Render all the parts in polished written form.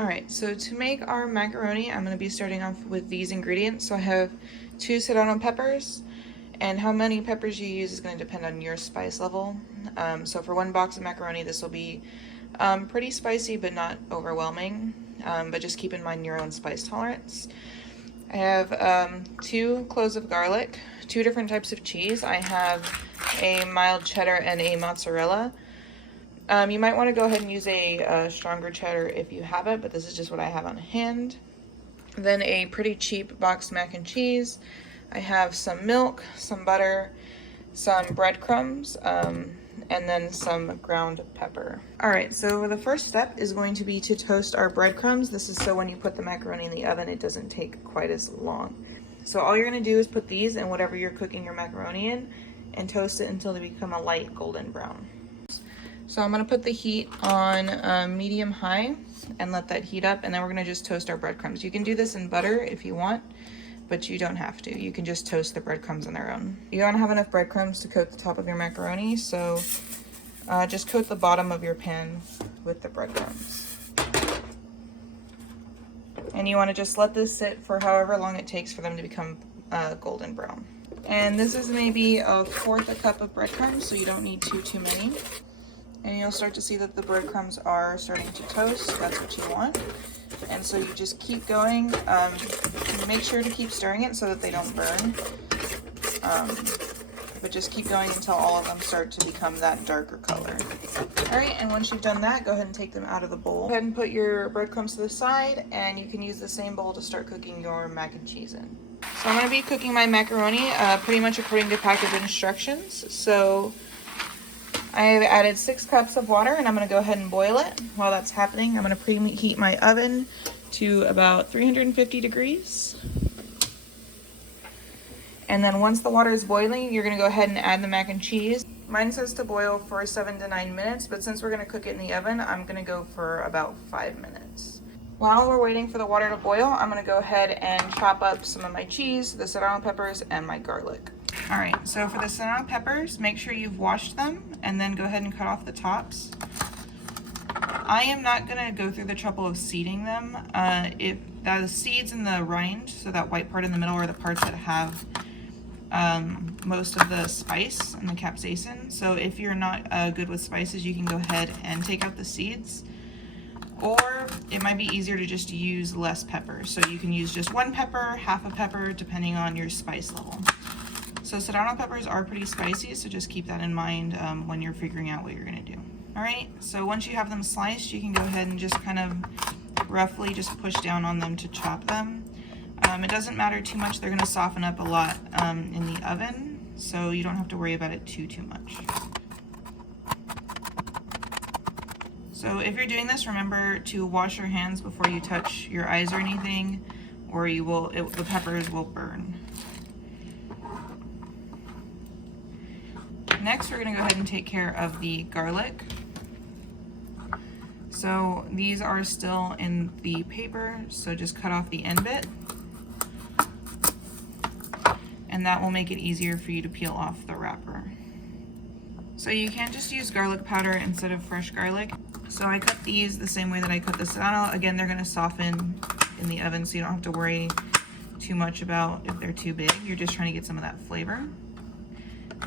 Alright, so to make our macaroni, I'm going to be starting off with these ingredients. So I have 2 serrano peppers, and how many peppers you use is going to depend on your spice level. So for 1 box of macaroni, this will be pretty spicy but not overwhelming, but just keep in mind your own spice tolerance. I have 2 cloves of garlic, 2 different types of cheese. I have a mild cheddar and a mozzarella. You might want to go ahead and use a stronger cheddar if you have it, but this is just what I have on hand. Then a pretty cheap boxed mac and cheese. I have some milk, some butter, some breadcrumbs, and then some ground pepper. Alright, so the first step is going to be to toast our breadcrumbs. This is so when you put the macaroni in the oven, it doesn't take quite as long. So all you're going to do is put these in whatever you're cooking your macaroni in and toast it until they become a light golden brown. So I'm going to put the heat on medium high and let that heat up, and then we're going to just toast our breadcrumbs. You can do this in butter if you want, but you don't have to. You can just toast the breadcrumbs on their own. You don't have enough breadcrumbs to coat the top of your macaroni, so just coat the bottom of your pan with the breadcrumbs. And you want to just let this sit for however long it takes for them to become golden brown. And this is maybe 1/4 cup of breadcrumbs, so you don't need too many. And you'll start to see that the breadcrumbs are starting to toast. That's what you want. And so you just keep going. Make sure to keep stirring it so that they don't burn. But just keep going until all of them start to become that darker color. Alright, and once you've done that, go ahead and take them out of the bowl. Go ahead and put your breadcrumbs to the side, and you can use the same bowl to start cooking your mac and cheese in. So I'm going to be cooking my macaroni pretty much according to package instructions. So I have added 6 cups of water, and I'm going to go ahead and boil it. While that's happening, I'm going to preheat my oven to about 350 degrees. And then once the water is boiling, you're going to go ahead and add the mac and cheese. Mine says to boil for 7 to 9 minutes, but since we're going to cook it in the oven, I'm going to go for about 5 minutes. While we're waiting for the water to boil, I'm going to go ahead and chop up some of my cheese, the serrano peppers, and my garlic. Alright, so for the serrano peppers, make sure you've washed them and then go ahead and cut off the tops. I am not going to go through the trouble of seeding them. If the seeds in the rind, so that white part in the middle, are the parts that have most of the spice and the capsaicin. So if you're not good with spices, you can go ahead and take out the seeds. Or it might be easier to just use less pepper. So you can use just 1 pepper, half a pepper, depending on your spice level. So serrano peppers are pretty spicy, so just keep that in mind when you're figuring out what you're going to do. Alright, so once you have them sliced, you can go ahead and just kind of roughly just push down on them to chop them. It doesn't matter too much, they're going to soften up a lot in the oven, so you don't have to worry about it too much. So if you're doing this, remember to wash your hands before you touch your eyes or anything, or the peppers will burn. Next, we're going to go ahead and take care of the garlic. So these are still in the paper, so just cut off the end bit. And that will make it easier for you to peel off the wrapper. So you can just use garlic powder instead of fresh garlic. So I cut these the same way that I cut the serrano. Again, they're going to soften in the oven, so you don't have to worry too much about if they're too big. You're just trying to get some of that flavor.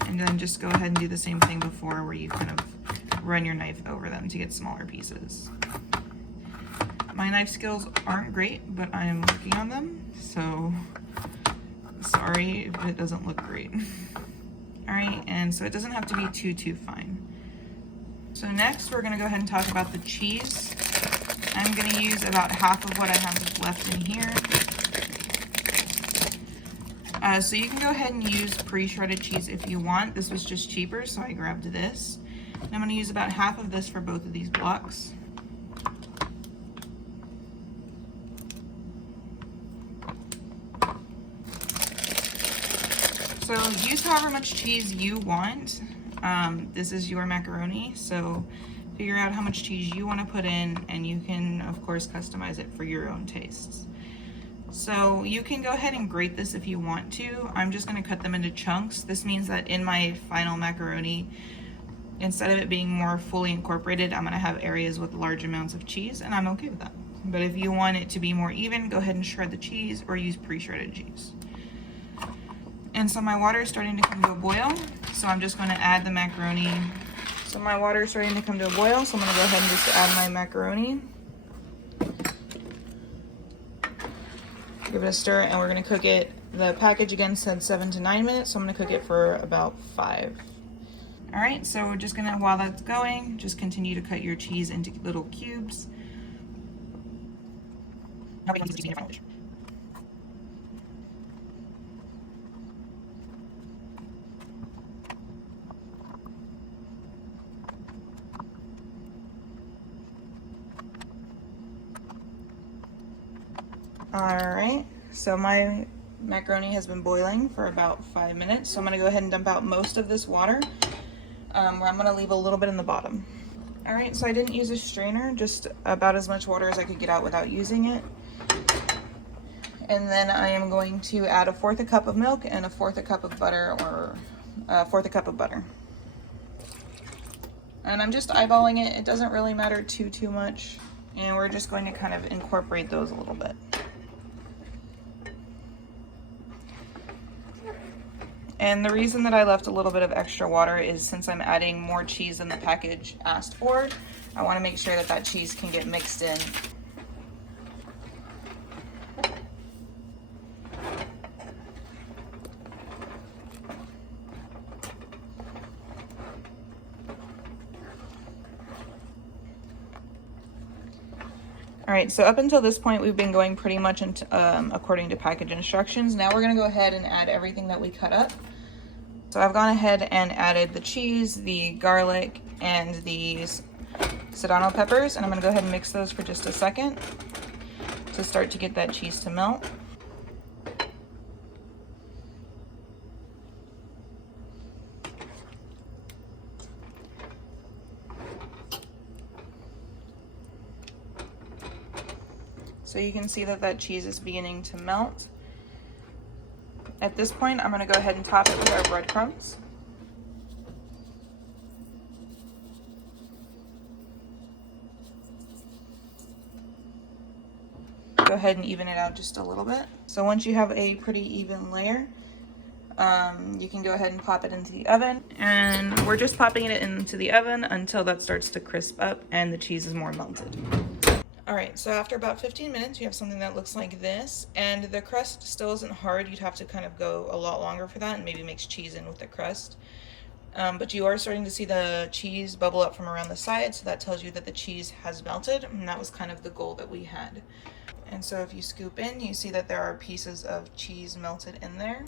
And then just go ahead and do the same thing before, where you kind of run your knife over them to get smaller pieces. My knife skills aren't great, but I am working on them, so sorry if it doesn't look great. Alright, and so it doesn't have to be too fine. So next we're going to go ahead and talk about the cheese. I'm going to use about half of what I have left in here. So you can go ahead and use pre-shredded cheese if you want. This was just cheaper, so I grabbed this. And I'm going to use about half of this for both of these blocks. So use however much cheese you want. This is your macaroni, so figure out how much cheese you want to put in, and you can, of course, customize it for your own tastes. So you can go ahead and grate this if you want to. I'm just going to cut them into chunks. This means that in my final macaroni, instead of it being more fully incorporated, I'm going to have areas with large amounts of cheese, and I'm okay with that. But if you want it to be more even, go ahead and shred the cheese or use pre-shredded cheese. And so my water is starting to come to a boil, so I'm just going to add the macaroni. So my water is starting to come to a boil, so I'm going to go ahead and just add my macaroni. Give it a stir, and we're going to cook it. The package again said 7 to 9 minutes, so I'm going to cook it for about 5. All right, so we're just going to, while that's going, just continue to cut your cheese into little cubes. Alright, so my macaroni has been boiling for about 5 minutes, so I'm going to go ahead and dump out most of this water, where I'm going to leave a little bit in the bottom. Alright, so I didn't use a strainer, just about as much water as I could get out without using it. And then I am going to add 1/4 cup of milk and 1/4 cup of butter, or 1/4 cup of butter. And I'm just eyeballing it. It doesn't really matter too much. And we're just going to kind of incorporate those a little bit. And the reason that I left a little bit of extra water is since I'm adding more cheese than the package asked for, I want to make sure that that cheese can get mixed in. All right, so up until this point, we've been going pretty much into, according to package instructions. Now we're gonna go ahead and add everything that we cut up. So I've gone ahead and added the cheese, the garlic, and these serrano peppers, and I'm gonna go ahead and mix those for just a second to start to get that cheese to melt. So you can see that that cheese is beginning to melt. At this point, I'm going to go ahead and top it with our breadcrumbs. Go ahead and even it out just a little bit. So once you have a pretty even layer, you can go ahead and pop it into the oven. And we're just popping it into the oven until that starts to crisp up and the cheese is more melted. All right, so after about 15 minutes, you have something that looks like this, and the crust still isn't hard. You'd have to kind of go a lot longer for that and maybe mix cheese in with the crust. But you are starting to see the cheese bubble up from around the side, so that tells you that the cheese has melted, and that was kind of the goal that we had. And so if you scoop in, you see that there are pieces of cheese melted in there.